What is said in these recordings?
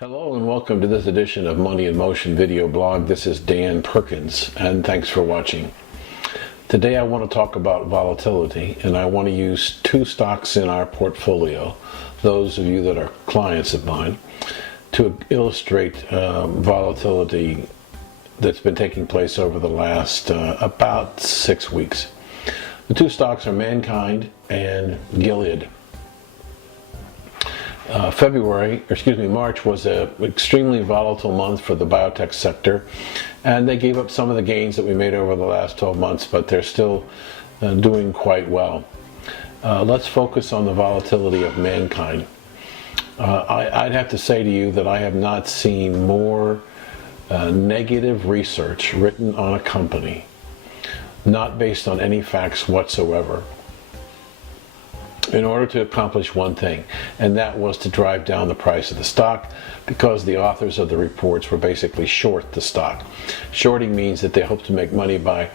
Hello and welcome to this edition of Money in Motion video blog. This is Dan Perkins and thanks for watching. Today I want to talk about volatility, and I want to use two stocks in our portfolio, those of you that are clients of mine, to illustrate volatility that's been taking place over the last about 6 weeks. The two stocks are Mankind and Gilead. March was an extremely volatile month for the biotech sector, and they gave up some of the gains that we made over the last 12 months, but they're still doing quite well. Let's focus on the volatility of Mankind. I'd have to say to you that I have not seen more negative research written on a company, not based on any facts whatsoever, in order to accomplish one thing, and that was to drive down the price of the stock, because the authors of the reports were basically short the stock. Shorting means that they hope to make money by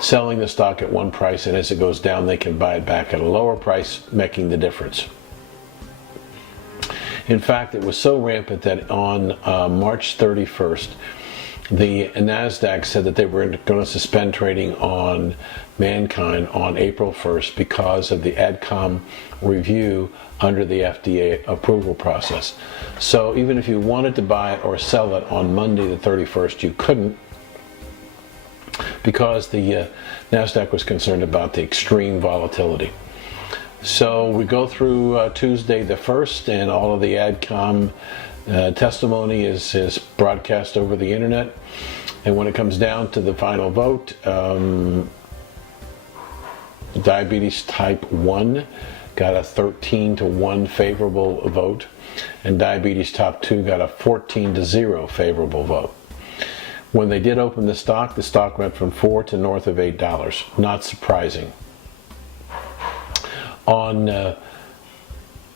selling the stock at one price, and as it goes down they can buy it back at a lower price, making the difference. In fact, it was so rampant that on March 31st, the NASDAQ said that they were going to suspend trading on Mankind on April 1st because of the AdCom review under the FDA approval process. So even if you wanted to buy it or sell it on Monday the 31st, you couldn't, because the NASDAQ was concerned about the extreme volatility. So we go through Tuesday the 1st, and all of the AdCom testimony is broadcast over the internet, and when it comes down to the final vote, diabetes type 1 got a 13-1 favorable vote, and diabetes type 2 got a 14-0 favorable vote. When they did open the stock went from $4 to north of $8. Not surprising. On the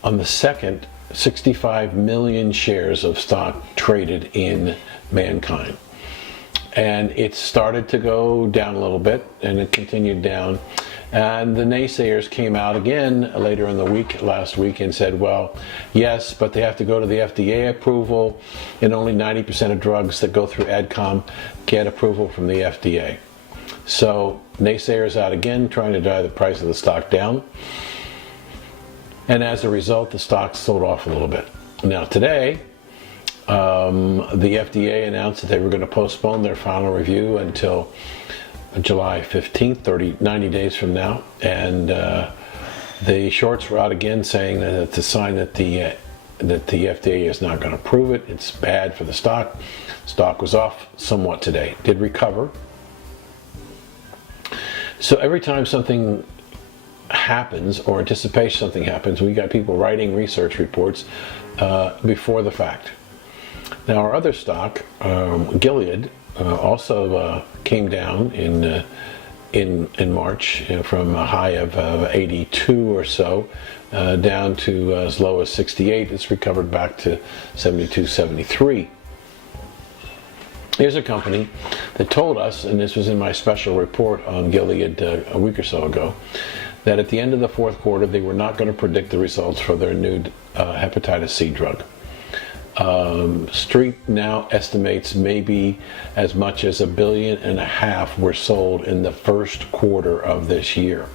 2nd, 65 million shares of stock traded in Mankind, and it started to go down a little bit, and it continued down, and the naysayers came out again later in the week, last week, and said, well, yes, but they have to go to the FDA approval, and only 90% of drugs that go through AdCom get approval from the FDA. So naysayers out again, trying to drive the price of the stock down. And as a result, the stock sold off a little bit. Now today, the FDA announced that they were going to postpone their final review until July 15th, 90 days from now. And the shorts were out again, saying that it's a sign that the FDA is not going to approve it. It's bad for the stock. Stock was off somewhat today. Did recover. So every time something happens, or anticipation something happens, we got people writing research reports before the fact. Now our other stock, Gilead, also came down in March, from a high of 82 or so down to as low as 68. It's recovered back to 72, 73. Here's a company that told us, and this was in my special report on Gilead a week or so ago, that at the end of the fourth quarter they were not going to predict the results for their new hepatitis C drug. Street now estimates maybe as much as $1.5 billion were sold in the first quarter of this year.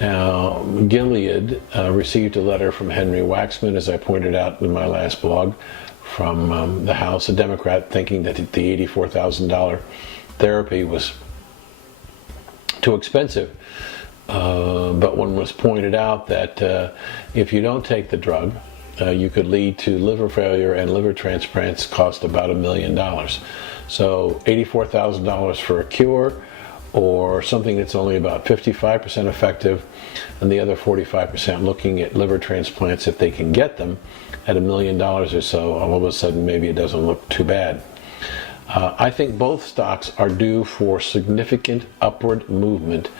Now, Gilead received a letter from Henry Waxman, as I pointed out in my last blog, from the House, a Democrat, thinking that the $84,000 therapy was too expensive. But one was pointed out that if you don't take the drug, you could lead to liver failure, and liver transplants cost about $1 million. So $84,000 for a cure, or something that's only about 55% effective, and the other 45% looking at liver transplants if they can get them at $1 million or so. All of a sudden maybe it doesn't look too bad. I think both stocks are due for significant upward movement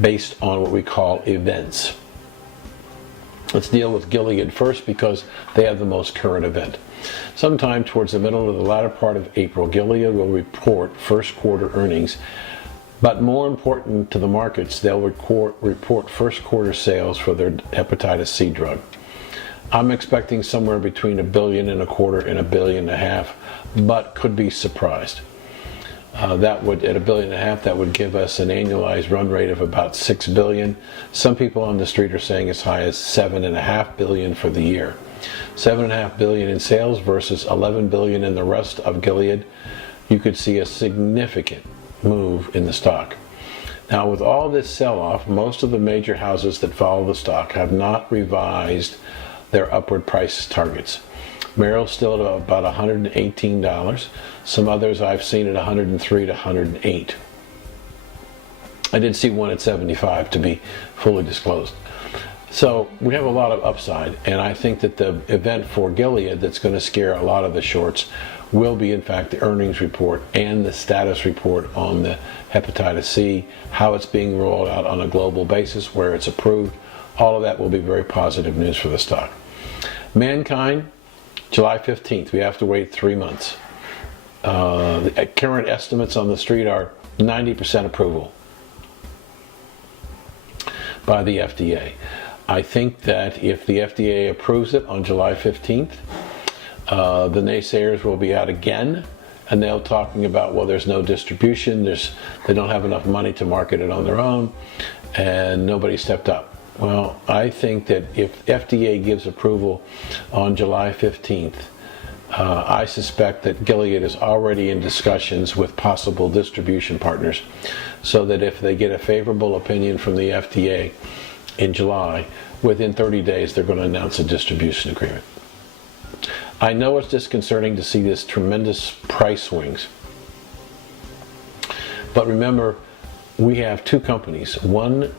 based on what we call events. Let's deal with Gilead first, because they have the most current event. Sometime towards the middle of the latter part of April, Gilead will report first quarter earnings, but more important to the markets, they'll report first quarter sales for their hepatitis C drug. I'm expecting somewhere between $1.25 billion and $1.5 billion, but could be surprised. That would, at $1.5 billion, that would give us an annualized run rate of about $6 billion. Some people on the street are saying as high as $7.5 billion for the year. $7.5 billion in sales versus $11 billion in the rest of Gilead. You could see a significant move in the stock. Now, with all this sell-off, most of the major houses that follow the stock have not revised their upward price targets. Merrill's still at about $118. Some others I've seen at $103 to $108. I did see one at $75, to be fully disclosed. So we have a lot of upside, and I think that the event for Gilead that's going to scare a lot of the shorts will be, in fact, the earnings report and the status report on the hepatitis C, how it's being rolled out on a global basis, where it's approved. All of that will be very positive news for the stock. Mankind, July 15th. We have to wait 3 months. The current estimates on the street are 90% approval by the FDA. I think that if the FDA approves it on July 15th, the naysayers will be out again, and they'll talking about, well, there's no distribution, they don't have enough money to market it on their own, and nobody stepped up. Well, I think that if FDA gives approval on July 15th, I suspect that Gilead is already in discussions with possible distribution partners, so that if they get a favorable opinion from the FDA in July, within 30 days they're going to announce a distribution agreement. I know it's disconcerting to see this tremendous price swings, but remember, we have two companies. One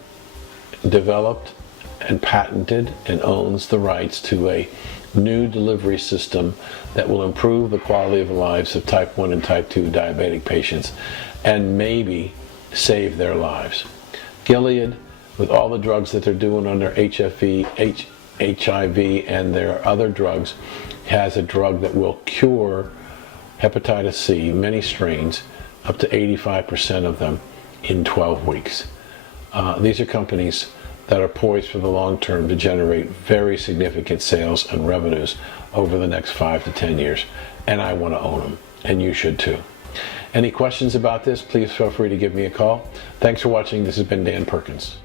developed and patented and owns the rights to a new delivery system that will improve the quality of the lives of type 1 and type 2 diabetic patients and maybe save their lives. Gilead, with all the drugs that they're doing under HIV and their other drugs, has a drug that will cure hepatitis C, many strains, up to 85% of them in 12 weeks. These are companies that are poised for the long term to generate very significant sales and revenues over the next 5 to 10 years. And I want to own them, and you should too. Any questions about this, please feel free to give me a call. Thanks for watching. This has been Dan Perkins.